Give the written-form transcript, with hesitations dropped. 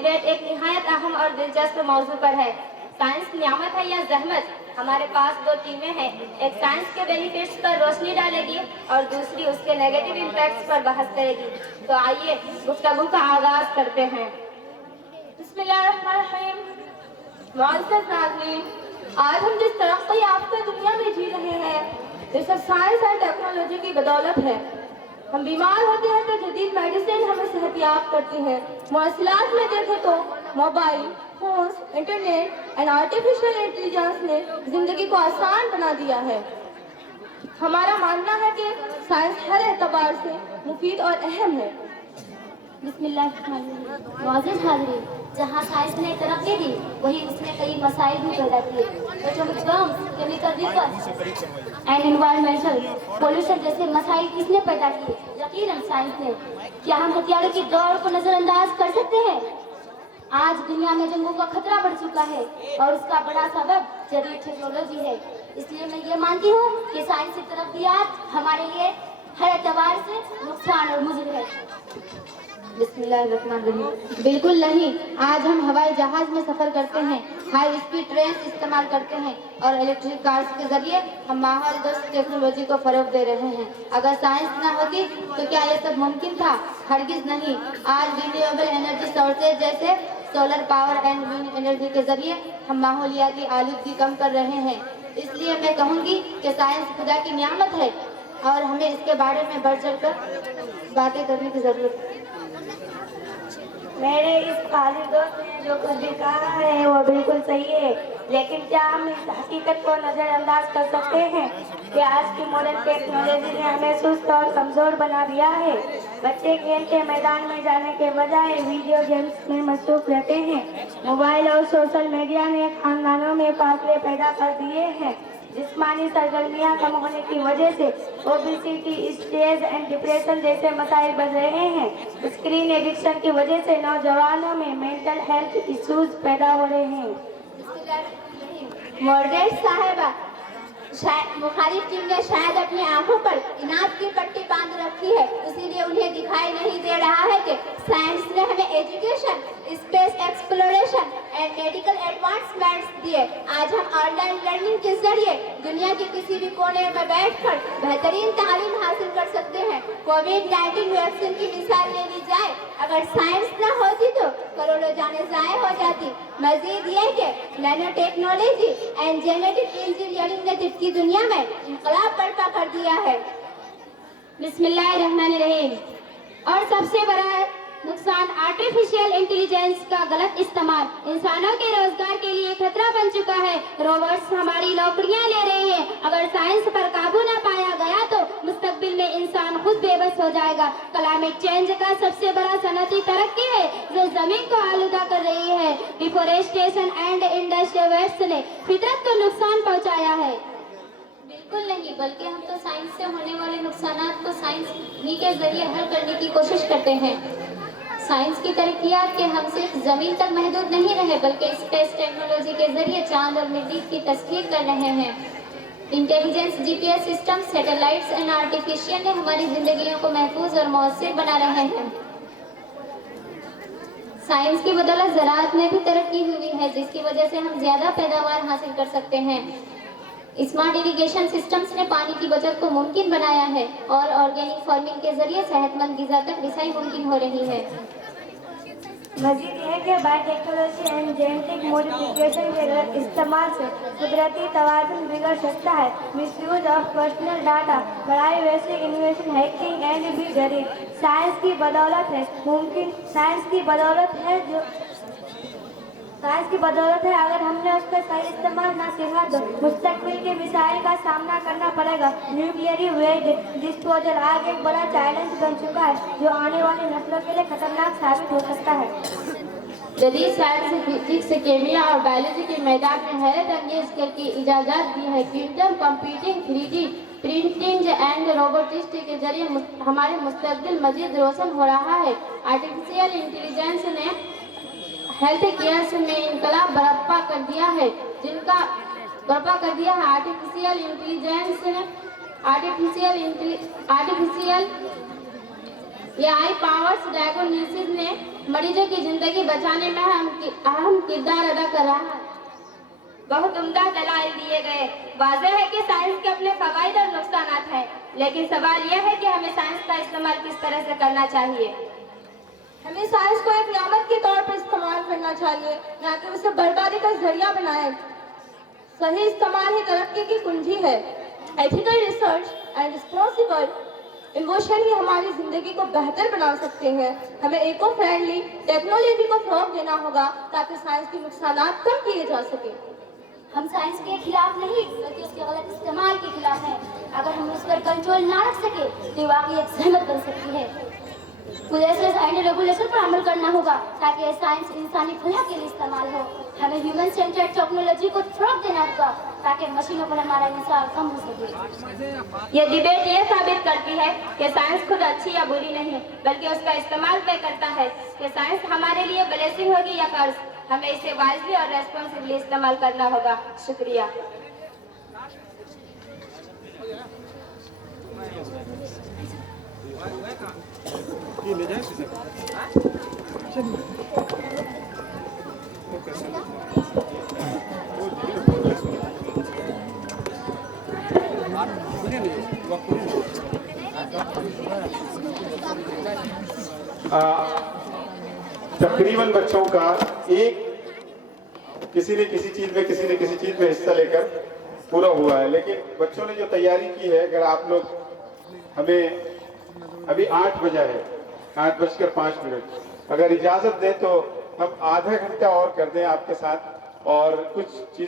Debate एक निहायत अहम और दिलचस्प मौजू पर है। साइंस नियामत है या जहमत? हमारे पास दो टीमें हैं, एक साइंस के बेनिफिट्स पर रोशनी डालेगी और दूसरी उसके नेगेटिव इम्पैक्ट्स पर बहस करेगी। तो आइए गुफ्तगू का आगाज करते हैं। बिस्मिल्लाहिर्रहमानिर्रहीम। मुअज़्ज़ज़ नाज़रीन, आज हम जिस तरक्की याफ्ता दुनिया में जी रहे हैं, ये सब साइंस और टेक्नोलॉजी की बदौलत है। हम बीमार होते हैं तो जदीद मेडिसिन हमें सेहतियाब करती है। मौसलात में देखें तो mobile phones, internet and artificial intelligence ने जिंदगी को आसान बना दिया है। हमारा मानना है कि साइंस हर एतबार से मुफीद और अहम है। मुअज़्ज़ज़ हाज़रीन, जहाँ साइंस ने तरक्की दी वहीं उसने कई मसाइल भी पैदा किए। Atomic bomb, chemical weapons and environmental pollution जैसे मसाइल किसने पैदा किए? यकीनन साइंस ने। क्या हम हथियारों की दौड़ को नजरअंदाज कर सकते हैं? आज दुनिया में जंगों का खतरा बढ़ चुका है और उसका बड़ा सबब जदीद टेक्नोलॉजी है। इसलिए मैं ये मानती हूँ कि साइंसी तरक्कियात हमारे लिए हर एतबार से नुकसान और मुज़र है। बिस्मिल्लाहिर्रहमानिर्रहीम। बिल्कुल नहीं। आज हम हवाई जहाज में सफर करते हैं, हाई स्पीड ट्रेन इस्तेमाल करते हैं और इलेक्ट्रिक कार्स के जरिए हम माहौल दोस्त टेक्नोलॉजी को फरोग दे रहे हैं। अगर साइंस ना होती तो क्या ये सब मुमकिन था? हरगिज नहीं। आज रिन्यूएबल एनर्जी सोर्सेज जैसे solar power and wind energy के जरिए हम माहौलियाती आलूदगी कम कर रहे हैं। इसलिए मैं कहूँगी कि साइंस खुदा की नियामत है और हमें इसके बारे में बढ़ चढ़ कर बातें करने की जरूरत है। मेरे इस खाली दोस्त ने जो कुछ भी कहा है वो बिल्कुल सही है, लेकिन क्या हम इस हकीकत को नजरअंदाज कर सकते हैं कि आज की मॉडर्न टेक्नोलॉजी ने हमें सुस्त और कमजोर बना दिया है। बच्चे खेल के मैदान में जाने के बजाय वीडियो गेम्स में मसरूफ रहते हैं। मोबाइल और सोशल मीडिया ने खानदानों में फासले पैदा कर दिए हैं। जिस्मानी सरगर्मियां कम होने की वजह से ओबेसिटी, स्ट्रेस एंड डिप्रेशन जैसे मसाइल बढ़ रहे हैं। स्क्रीन एडिक्शन की वजह से नौजवानों में मेंटल हेल्थ इश्यूज पैदा हो रहे हैं। मॉडरेट साहिबा, मुखालिफ टीम ने शायद अपनी आंखों पर इनाम की पट्टी बांध रखी है, इसीलिए उन्हें दिखाई नहीं दे रहा है कि साइंस ने हमें education, space exploration and medical advancements दिए। आज हम ऑनलाइन लर्निंग के जरिए दुनिया के किसी भी कोने में बैठकर बेहतरीन तालीम हासिल कर सकते हैं। कोविड-19 वैक्सीन की मिसाल ले ली जाए, अगर साइंस न होती तो करोड़ों जानें ज़ाय हो जाती। मजीद ये कि nano technology and genetic engineering ने की दुनिया में इंकलाब बर्पा कर दिया है। बिस्मिल्लाहिर्रहमानिर्रहीम। और सबसे बड़ा नुकसान आर्टिफिशियल इंटेलिजेंस का गलत इस्तेमाल इंसानों के रोजगार के लिए खतरा बन चुका है। रोबोट्स हमारी नौकरियां ले रहे हैं। अगर साइंस पर काबू न पाया गया तो मुस्तकबिल में इंसान खुद बेबस हो जाएगा। क्लाइमेट चेंज का सबसे बड़ा सनती तरक्की है जो जमीन को आलूदा कर रही है। डिफोरेस्टेशन एंड इंडस्ट्रियल वेस्ट ने फितरत को नुकसान पहुंचाया है। बिल्कुल नहीं, बल्कि हम तो साइंस से होने वाले नुकसानात को साइंस ही के जरिए हल करने की कोशिश करते हैं। साइंस की तरक्कियात के हम सिर्फ जमीन तक महदूद नहीं रहे, बल्कि स्पेस टेक्नोलॉजी के जरिए चांद और मरीख की तस्कीर कर रहे हैं। Intelligence, GPS system, satellites and artificial ने हमारी जिंदगियों को महफूज और मौसर बना रहे हैं। साइंस की बदौलत ज़राअत में भी तरक्की हुई है, जिसकी वजह से हम ज्यादा पैदावार हासिल कर सकते हैं। स्मार्ट इरिगेशन सिस्टम्स ने पानी की बचत को मुमकिन बनाया है और ऑर्गेनिक फार्मिंग के जरिए सेहतमंद ग़िज़ा तक रसाई मुमकिन हो रही है। मजीद है कि बायोटेक्नोलॉजी एंड जेनेटिक मॉडिफिकेशन के इस्तेमाल से कुदरती तवाज़ुन बिगड़ सकता है। मिसयूज ऑफ पर्सनल डाटा, बड़ाई, वैश्विक इन्वेशन, हैकिंग एंड भी गरीब साइंस की बदौलत है मुमकिन। साइंस की बदौलत है अगर हमने उसका सही इस्तेमाल ना सीखा तो मुस्तकबिल के मिसाइल का सामना करना पड़ेगा। न्यूक्लियर वेस्ट डिस्पोजल आज एक बड़ा चैलेंज बन चुका है जो आने वाली नस्लों के लिए खतरनाक साबित हो सकता है। जदीद साइंस, फिजिक्स, केमिया और बायोलॉजी के मैदान में हैरत अंगेज खेल की इजाज़त दी है। Quantum computing, 3D printing and robotics के जरिए हमारे मुस्तकबिल मजीद रोशन हो रहा है। आर्टिफिशियल इंटेलिजेंस ने हेल्थ केयर में इनकलाब बर्पा कर दिया है। आर्टिफिशियल AI पावर्स डायग्नोसिस ने मरीजों की जिंदगी बचाने में अहम किरदार अदा कर रहा है। बहुत उम्दा दलाइल दिए गए। वाज़ेह है कि साइंस के अपने फवाइद और नुकसानात हैं, लेकिन सवाल यह है कि हमें साइंस का इस्तेमाल किस तरह से करना चाहिए। हमें साइंस को एक नियामत के तौर पर इस्तेमाल करना चाहिए, ना कि उसे बर्बादी का जरिया बनाए। सही इस्तेमाल ही तरक्की की कुंजी है। Ethical research and responsible emotion ही हमारी जिंदगी को बेहतर बना सकते हैं। हमें इको फ्रेंडली टेक्नोलॉजी को फरोग देना होगा ताकि साइंस के नुकसानात कम किए जा सके। हम साइंस के खिलाफ नहीं बल्कि उसके गलत इस्तेमाल के खिलाफ हैं। अगर हम उस पर कंट्रोल ना रख सके तो वाकई एक सहमत बन सकती है। पुलिस एंड रेगुलेशन पर अमल करना होगा ताकि साइंस इंसानी भलाई के लिए इस्तेमाल हो। हमें ह्यूमन सेंटर्ड टेक्नोलॉजी को फरोग देना होगा ताकि मशीनों पर हमारा इंसाफ कम हो सके। ये डिबेट ये साबित करती है कि साइंस खुद अच्छी या बुरी नहीं, बल्कि उसका इस्तेमाल तय करता है कि साइंस हमारे लिए ब्लेसिंग होगी या कर्ज। हमें इसे वाइजली और रेस्पॉन्सिबली इस्तेमाल करना होगा। शुक्रिया। तकरीबन बच्चों का एक किसी न किसी चीज में हिस्सा लेकर पूरा हुआ है, लेकिन बच्चों ने जो तैयारी की है, अगर आप लोग हमें अभी 8 बजा है, 8:05, अगर इजाजत दें तो हम आधा घंटा और कर दें आपके साथ और कुछ चीज